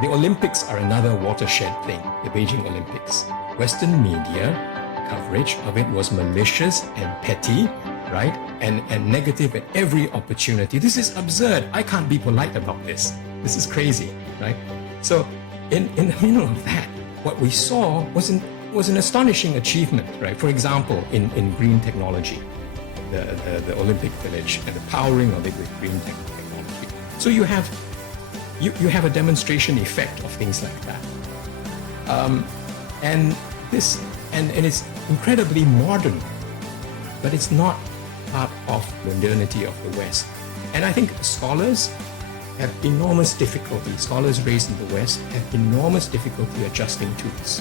The Olympics are another watershed thing, the Beijing Olympics. Western media coverage of it was malicious and petty, right? And negative at every opportunity. This is absurd. I can't be polite about this. This is crazy, right? So in the middle of that, what we saw was an astonishing achievement, right? For example, in green technology, the Olympic Village and the powering of it with green technology. So you have a demonstration effect of things like that. And it's incredibly modern, but it's not part of modernity of the West. And I think scholars have enormous difficulty, scholars raised in the West have enormous difficulty adjusting to this.